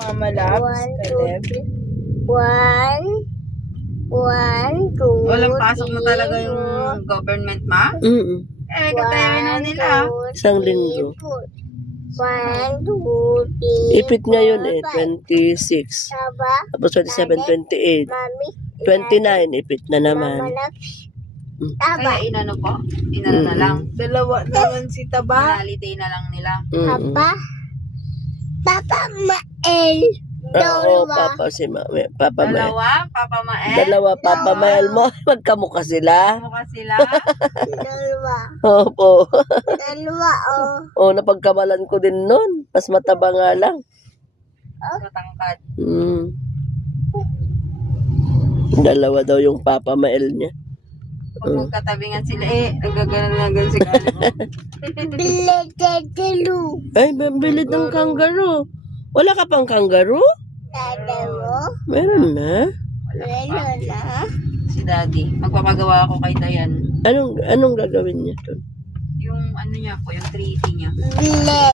Mama Labs, Caleb. Walang pasok na talaga yung government, ma? Katayin nila. Isang linggo. Ipit ngayon 26. Tapos 27, 28. 29, ipit na naman. Kaya inano po? Inano na lang. Dalawa naman si Taba. Holiday na lang nila. Papa Mael. Oo, Papa si Papa Mael. Dalawa, Papa Mael. Dalawa, Papa Mael mo. Magkamukha sila. Mukha sila. Dalawa. Opo. Dalawa, oh. Oo, napagkamalan ko din nun. Mas mataba nga lang. Matangkad. Dalawa daw yung Papa Mael niya. Pag magkatabingan sila, nagaganan si Caleb. Biletelu. Ay, bambilid ng kangaroo. Wala ka pang kangaroo? Dalawa. Meron na. Meron na. Si Daddy. Magpapagawa ako kay Dayan. Anong gagawin niya doon? Yung ano niya po, yung 3D niya. Bilet.